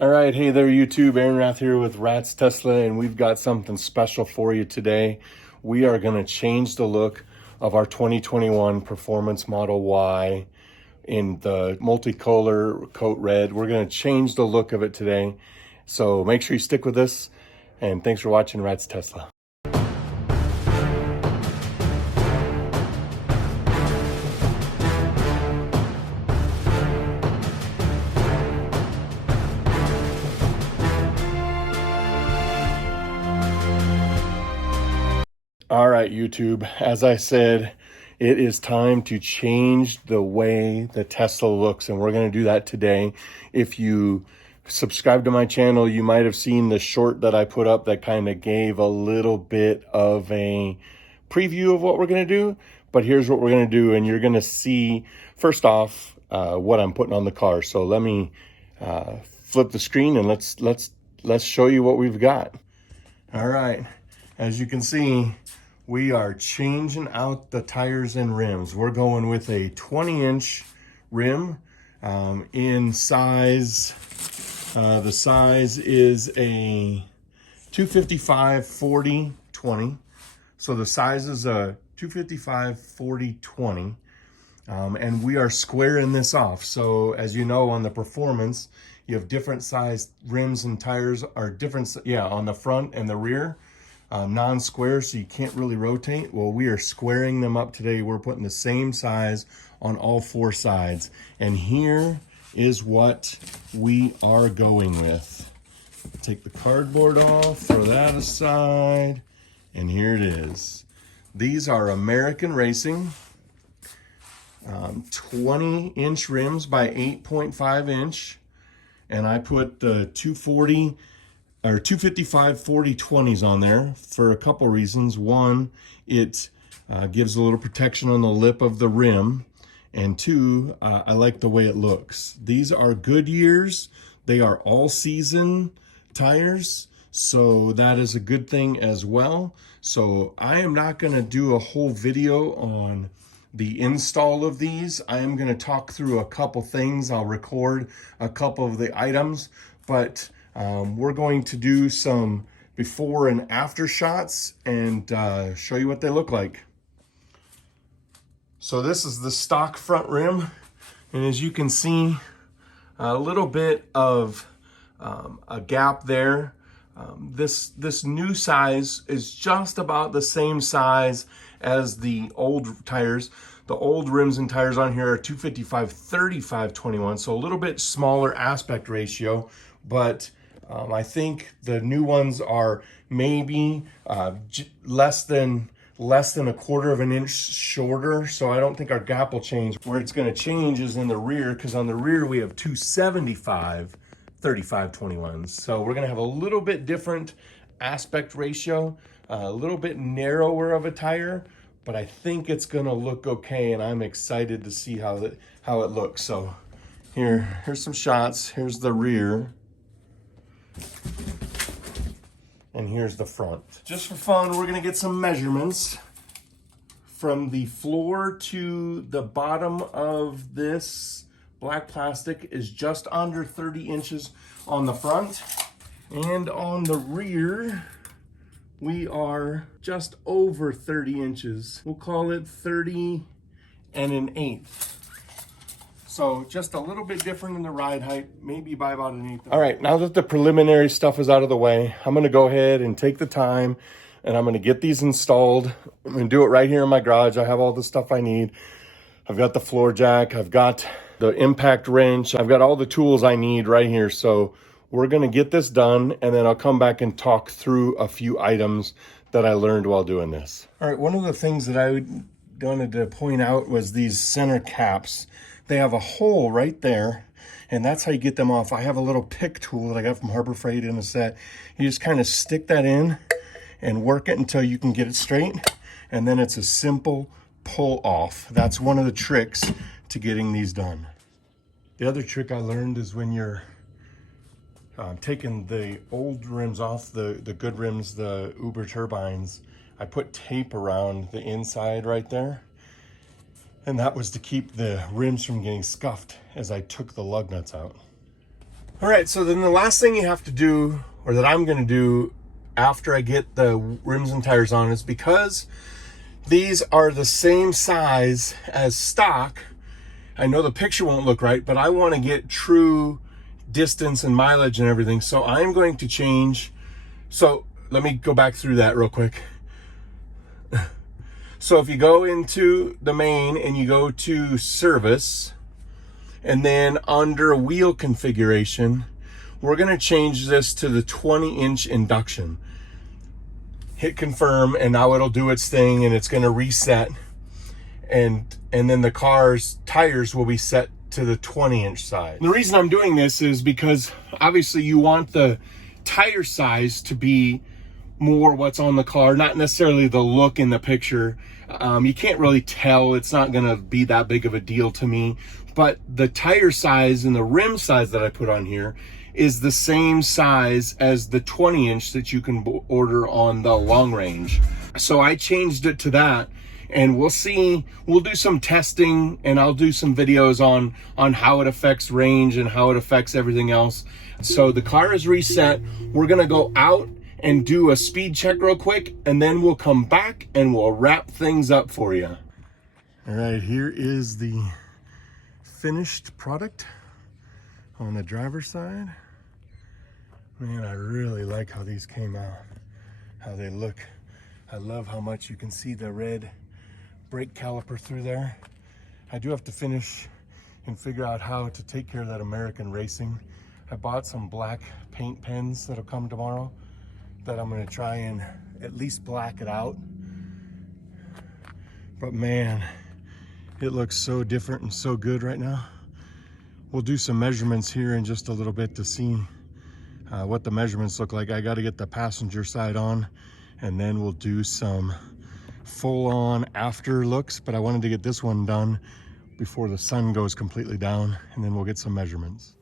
All right, hey there YouTube, Aaron Rath here with Rat's Tesla, and we've got something special for you today. We are going to change the look of our 2021 Performance Model Y in the multicolor coat red. We're going to change the look of it today, so make sure you stick with us, and thanks for watching Rat's Tesla. All right, YouTube, as I said, it is time to change the way the Tesla looks, and we're going to do that today. If you subscribe to my channel, you might have seen the short that I put up that kind of gave a little bit of a preview of what we're going to do. But here's what we're going to do, and you're going to see, first off, what I'm putting on the car. So let me flip the screen and let's show you what we've got. All right, as you can see, we are changing out the tires and rims. We're going with a 20-inch rim in size. The size is a 255/40/20. So the size is a 255/40/20. And we are squaring this off. So as you know, on the Performance, you have different size rims and tires are different, on the front and the rear. Non-square, so you can't really rotate. Well, we are squaring them up today. We're putting the same size on all four sides. And here is what we are going with. Take the cardboard off, throw that aside, and here it is. These are American Racing 20-inch rims by 8.5 inch. And I put the 240 or 255/40/20s on there for a couple reasons. One, it gives a little protection on the lip of the rim, and two, I like the way it looks. These are Goodyears. They are all season tires, so that is a good thing as well. So I am not going to do a whole video on the install of these. I am going to talk through a couple things. I'll record a couple of the items, but we're going to do some before and after shots and show you what they look like. So this is the stock front rim, and as you can see, a little bit of a gap there. This new size is just about the same size as the old tires. The old rims and tires on here are 255/35/21, so a little bit smaller aspect ratio, but I think the new ones are maybe less than a quarter of an inch shorter, so I don't think our gap will change. Where it's going to change is in the rear, because on the rear we have 275/35/21s. So we're going to have a little bit different aspect ratio, a little bit narrower of a tire, but I think it's going to look okay, and I'm excited to see how it looks. So here's some shots. Here's the rear. And here's the front. Just for fun, we're gonna get some measurements. From the floor to the bottom of this black plastic is just under 30 inches on the front. And on the rear, we are just over 30 inches. We'll call it 30 1/8. So just a little bit different in the ride height, maybe by about 1/8. All right, now that the preliminary stuff is out of the way, I'm gonna go ahead and take the time and I'm gonna get these installed. I'm gonna do it right here in my garage. I have all the stuff I need. I've got the floor jack, I've got the impact wrench, I've got all the tools I need right here. So we're gonna get this done, and then I'll come back and talk through a few items that I learned while doing this. All right, one of the things that I wanted to point out was these center caps. They have a hole right there, and that's how you get them off. I have a little pick tool that I got from Harbor Freight in a set. You just kind of stick that in and work it until you can get it straight, and then it's a simple pull off. That's one of the tricks to getting these done. The other trick I learned is when you're taking the old rims off, the good rims, the Uber turbines, I put tape around the inside right there. And that was to keep the rims from getting scuffed as I took the lug nuts out. All right, so then the last thing you have to do, or that I'm gonna do after I get the rims and tires on, is because these are the same size as stock. I know the picture won't look right, but I want to get true distance and mileage and everything. So I'm going to change. So let me go back through that real quick. So if you go into the main and you go to service, and then under wheel configuration, we're going to change this to the 20-inch induction. Hit confirm, and now it'll do its thing, and it's going to reset, and then the car's tires will be set to the 20-inch size. The reason I'm doing this is because obviously you want the tire size to be more what's on the car, not necessarily the look in the picture. You can't really tell. It's not going to be that big of a deal to me, but the tire size and the rim size that I put on here is the same size as the 20-inch that you can order on the long range. So I changed it to that, and we'll see. We'll do some testing, and I'll do some videos on how it affects range and how it affects everything else. So the car is reset. We're gonna go out and do a speed check real quick, and then we'll come back and we'll wrap things up for you. All right, here is the finished product on the driver's side. Man, I really like how these came out, how they look. I love how much you can see the red brake caliper through there. I do have to finish and figure out how to take care of that American racing. I bought some black paint pens that'll come tomorrow that I'm gonna try and at least black it out. But man, it looks so different and so good right now. We'll do some measurements here in just a little bit to see what the measurements look like. I got to get the passenger side on, and then we'll do some full-on after looks, but I wanted to get this one done before the sun goes completely down, and then we'll get some measurements.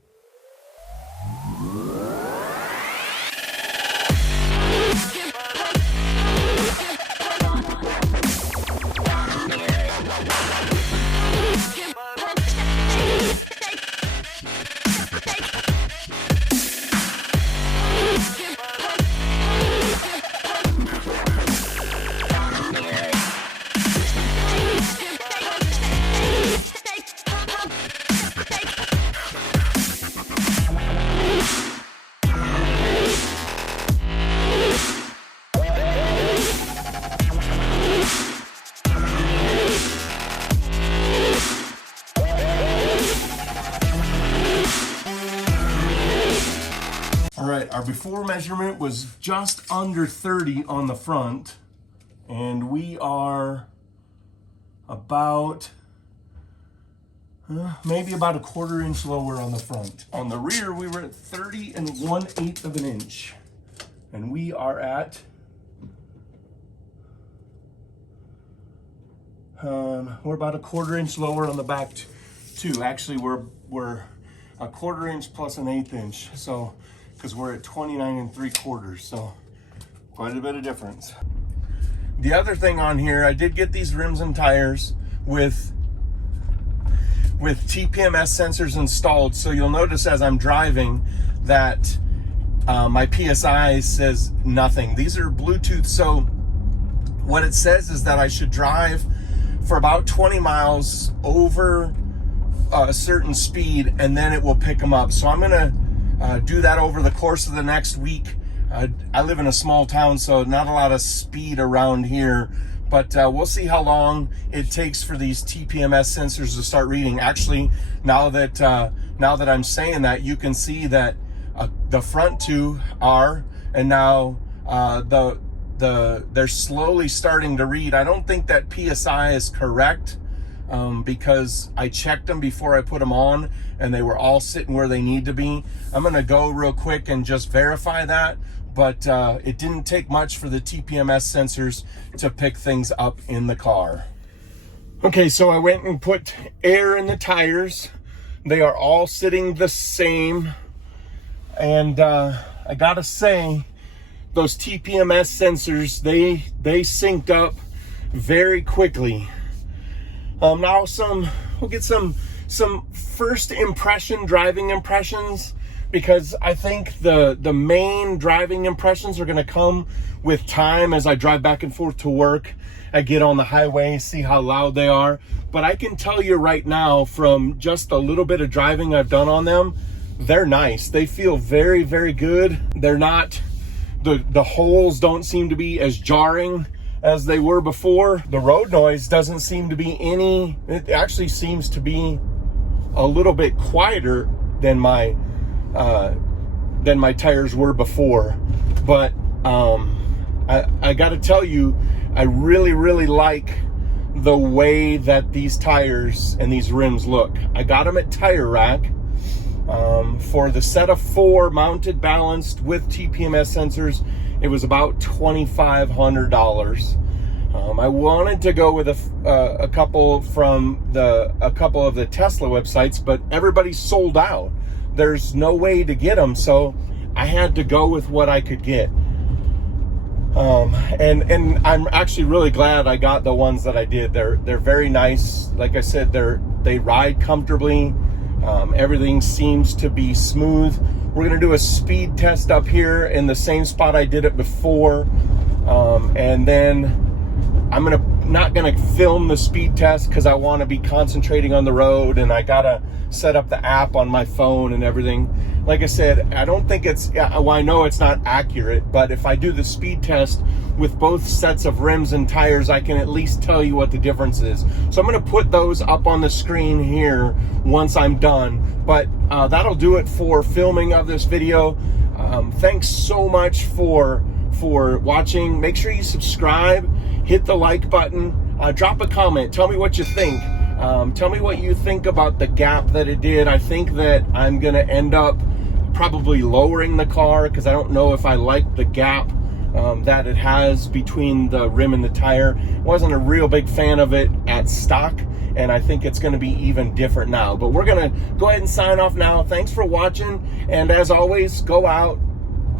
Our before measurement was just under 30 on the front, and we are about maybe about a 1/4 inch lower on the front. On the rear, we were at 30 1/8 of an inch, and we are at we're about a 1/4 inch lower on the back too. Actually, we're a 1/4 inch plus an 1/8 inch. So, because we're at 29 3/4, so quite a bit of difference. The other thing on here, I did get these rims and tires with TPMS sensors installed. So you'll notice as I'm driving that my PSI says nothing. These are Bluetooth, so what it says is that I should drive for about 20 miles over a certain speed, and then it will pick them up. So I'm gonna do that over the course of the next week. I live in a small town, so not a lot of speed around here, but we'll see how long it takes for these TPMS sensors to start reading. Actually, now that I'm saying that, you can see that the front two are, and now they're slowly starting to read. I don't think that PSI is correct, because I checked them before I put them on, and they were all sitting where they need to be. I'm gonna go real quick and just verify that, but it didn't take much for the TPMS sensors to pick things up in the car. Okay, so I went and put air in the tires. They are all sitting the same, and I gotta say, those TPMS sensors, they synced up very quickly. Now we'll get some first impression driving impressions, because I think the main driving impressions are going to come with time as I drive back and forth to work. I get on the highway, see how loud they are. But I can tell you right now, from just a little bit of driving I've done on them, they're nice. They feel very, very good. They're not, the holes don't seem to be as jarring as they were before. The road noise doesn't seem to be any, it actually seems to be a little bit quieter than my tires were before. But I got to tell you, I really, really like the way that these tires and these rims look. I got them at Tire Rack for the set of 4 mounted balanced with TPMS sensors. It was about $2,500. I wanted to go with a couple from a couple of the Tesla websites, but everybody's sold out. There's no way to get them, so I had to go with what I could get. And I'm actually really glad I got the ones that I did. They're very nice. Like I said, they ride comfortably. Everything seems to be smooth. We're gonna do a speed test up here in the same spot I did it before, and then I'm not gonna film the speed test because I want to be concentrating on the road, and I gotta set up the app on my phone and everything. Like I said, I don't think it's, well, I know it's not accurate, but if I do the speed test with both sets of rims and tires, I can at least tell you what the difference is. So I'm gonna put those up on the screen here once I'm done, but that'll do it for filming of this video. Thanks so much for watching. Make sure you subscribe, hit the like button, drop a comment, tell me what you think. Tell me what you think about the gap that it did. I think that I'm gonna end up probably lowering the car because I don't know if I like the gap that it has between the rim and the tire. Wasn't a real big fan of it at stock, and I think it's gonna be even different now. But we're gonna go ahead and sign off now. Thanks for watching, and as always, go out,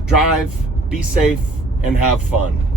drive, be safe, and have fun.